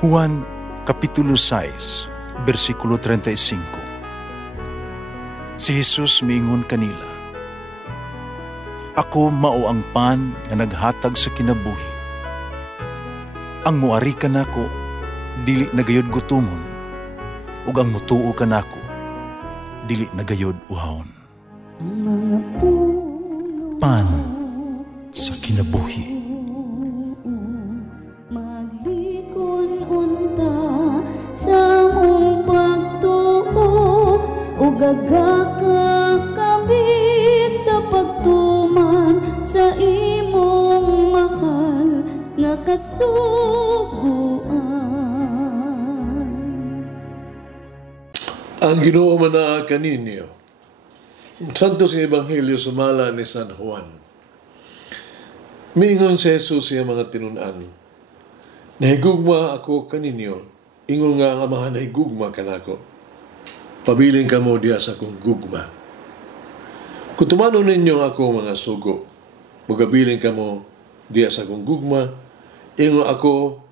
Juan Kapitulo 6, versikulo 35. Si Jesus miingon kanila, "Ako mao ang pan nga naghatag sa kinabuhi. Ang muari kanako dili nagayod gutomon, ug ang mutuo kanako dili nagayod uhawon." Ang mga puno Pan sa kinabuhi. maglikon unta sa mong pagtuo ug gagakabi sa pagtuman sa imong mahal nga kasuguan. Ang Ginoo manaa kaninyo. Santos nga Ebanghelyo sumala ni San Juan. Miingon si Jesus siya mga tinunan, "Nahigugma ako kaninyo, ingon nga ang Amahan nahigugma kanako. Pabiling kamo diya sa akong gugma. Kung tumanon ninyo ako mga sugo, magabiling kamo diya sa akong gugma, ingon ako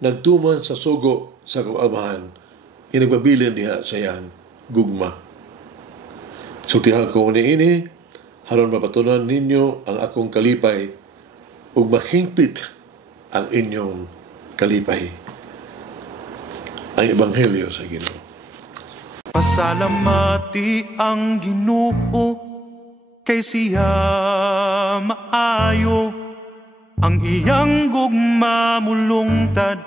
nagtuman sa sugo sa akong Amahan, inagpabiling diha sa iyang gugma. Sultihan ko ini, haron mapatunan ninyo ang akong kalipay ug mahingpit ang inyong kalipay." Ang Ebanghelyo sa Ginoo. Pasalamati ang Ginoo kay siya maayo, ang iyang gugma mulungtad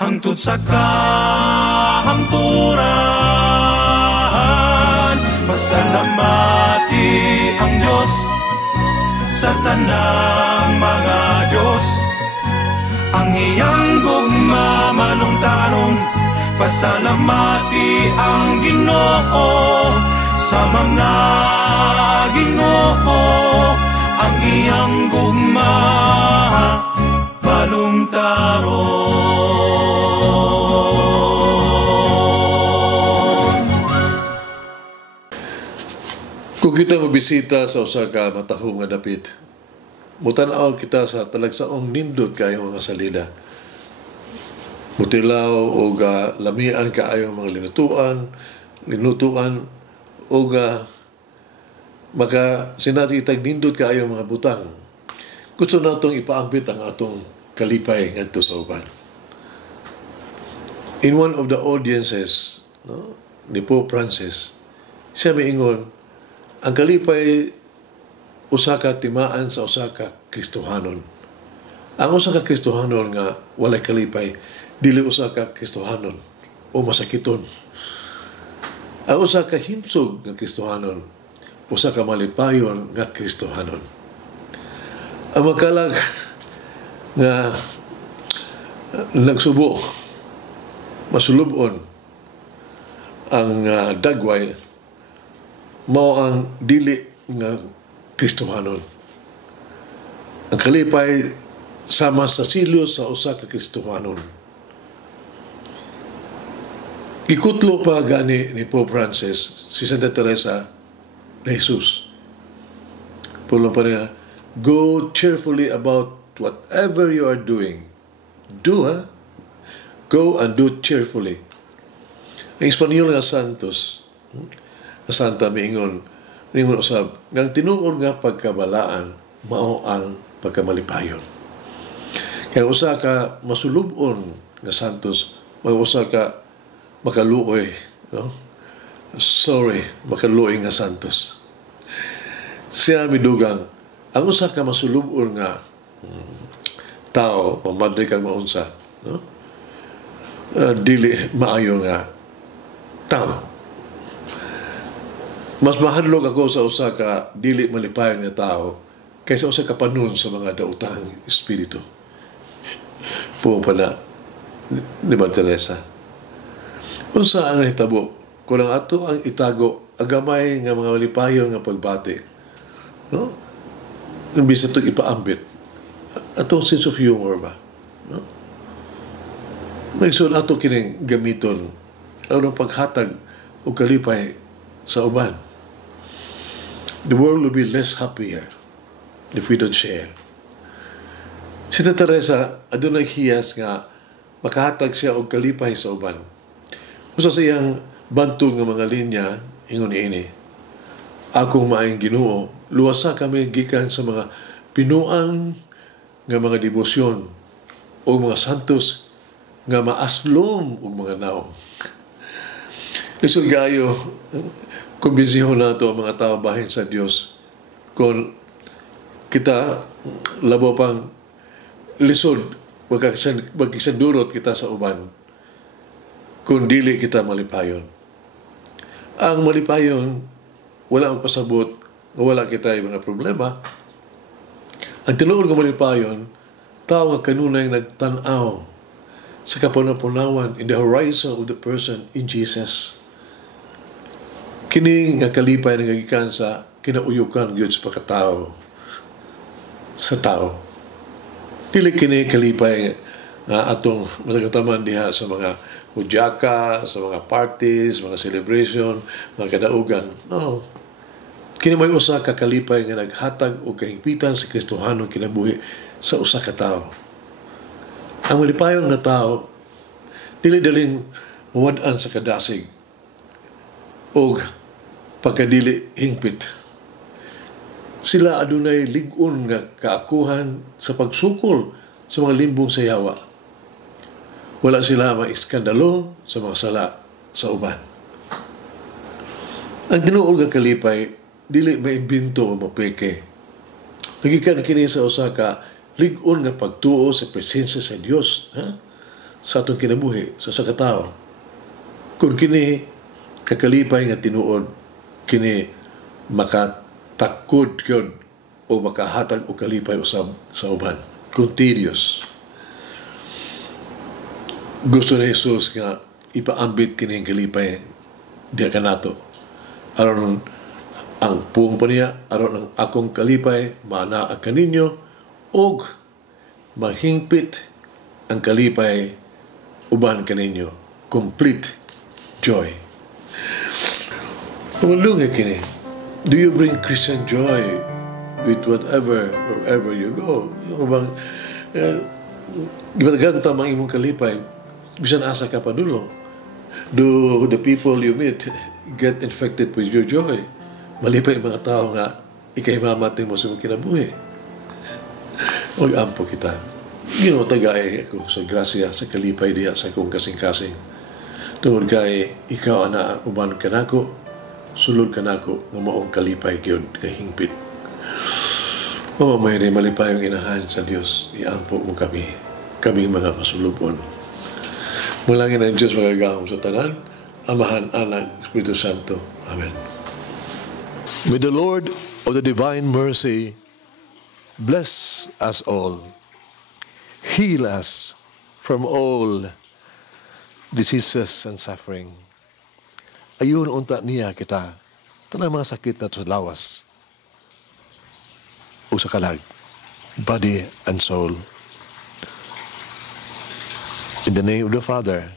hangtod sa kahangturan. Pasalamati ang Diyos sa tanang mga Diyos, ang iyang gugma malungtaron. Pasalamati ang Ginoo sa mga Ginoo, ang iyang gugma malungtaron. Kung kita mabisita sa usa ka matahong nga dapit, mutanaw kita sa talagsaong nindot kayo mga salida. Mutilaw o lamian kaayo mga linutuan o maka sinatitag nindot kaayo mga butang. Gusto natong ipaambit ang atong kalipay ngadto sa uban. In one of the audiences ni Pope Francis, siya miingon, ang kalipay usa ka timaan sa usa ka Kristohanon. Ang usa ka Kristohanon nga walay kalipay dili usa ka Kristohanon o masakiton. Ang usa ka himsog nga Kristohanon usa ka malipayon nga Kristohanon. Ang makalag nga nagsubo masulubon ang dagway mao ang dili nga Kristohanon. Ang kalipay sama sa silyo sa usa ka Kristohanon. Ikutlo pa gani ni Pope Francis si Santa Teresa na Jesus. Pulo pa niya, "Go cheerfully about whatever you are doing. Do, Go and do cheerfully." Ang Espanyol nga Santos, Santa miingon usab, ngang tinuod nga pagkabalaan, mao ang pagkamalipayon. Kaya usa ka masulubon nga Santos, usa ka makaluoy, makaluoy nga Santos. Siya midugang, ang usa ka masulubon nga tao, mamadre kang maunsa, dili maayo nga tao. Mas mahadlok ako sa usa ka dili malipayon nga tao kaysa usa ka panon sa mga daotang espiritu. Pumapala ni Mother Teresa. Unsa ang hitabo kung ang ato ang itago agamay nga mga malipayon nga pagbati, imbis na ito ipaambit atong sense of humor ba, nagsun ato kining gamiton ang paghatag o kalipay sa uban. The world will be less happier if we don't share. Si Teresa, adunay hiyas nga makahatag siya og kalipay sa uban. Usa sa iyang bantog nga mga linya ingon niini, akong maayong Ginoo, luwasa kami gikan sa mga pinuang nga mga debosyon o mga santos nga maaslom og mga naong. Lisod kayo, kumbensihon na ito ang mga tao bahin sa Diyos. Kung kita labo pang lisod, magkisandurot kita sa uban, kung dili kita malipayon. Ang malipayon, wala ang pasabot, wala kita yung mga problema. Ang tinuod ng malipayon, tao nga kanunay nagtanaw sa kapunapunawan in the horizon of the person in Jesus. Kini nga kalipay nga gikan sa kinauyukan gyud sa pagkatao sa tao. Dili kini kalipay nga atong masagataman diha sa mga hudyaka, sa mga parties, mga celebration, mga kadaugan. No. Kini may usa ka kalipay nga naghatag og kahigpitan sa Kristohanong kinabuhi sa usa ka tawo. Ang malipayon nga tawo dili daling mawad-an sa kadasig og pagkadili hingpit. Sila adunay lig-on nga kaakuhan sa pagsukol sa mga limbong sayawa. Wala sila maiskandalo sa mga sala sa uban. Ang tinuod nga kalipay dili maimbento o mapeke. Nagikan kini sa usa ka lig-on nga pagtuo sa presensya sa Dios, sa atong kinabuhi, sa usa ka tawo. Kung kini kakalipay nga tinuod, kini makatakod yun o makahatag o kalipay usab sa uban. Continuous. Gusto ni Jesus nga ipaambit kini ang kalipay diya kanato. Aron ang puong pa niya, aron ang akong kalipay maanaa kaninyo og mahingpit ang kalipay uban kaninyo. Complete joy. Pumalunga kini. Do you bring Christian joy with wherever you go? Yung bang gibaganta mang imong kalipay bisan asa ka padulo. Do the people you meet get infected with your joy? Malipay mga tao nga ikay mamating mo sa mong kinabuhi. Mag-ampo kita. Ginoo tagay ako sa grasya, sa kalipay diya sa akong kasing-kasing. Tungod kay ikaw ana uban kanako, sulod kanako nga maong kalipay gyud kay hingpit. O may malipay ang inahan sa Dios, iampo mo kaming mga masulubon. Mulangin ang Diyos magagahom sa tanan, Amahan, Anak, Espiritu Santo. Amen. May the Lord of the divine mercy bless us all, heal us from all diseases and suffering. Ayun unta niya kita, tanang mga sakit na sa lawas o sa kalag, body and soul. In the name of the Father,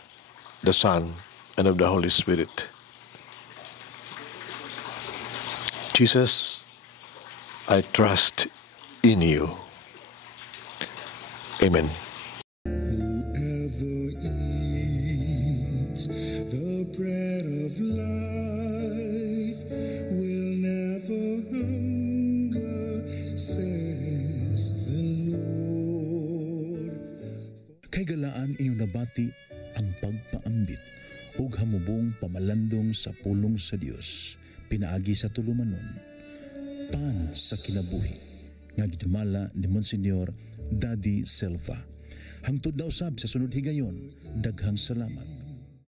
the Son, and of the Holy Spirit. Jesus, I trust in you. Amen. Whoever eats the bread of life will never hunger, says the Lord. Kay galaan inyong nabati ang pagpaambit ug hamubong pamalandong sa pulong sa Dios pinaagi sa tulumanon pan sa kinabuhi nga gidumala ni Monsignor Daddy Silva. Hangtod na usab sa sunod higayon, daghang salamat.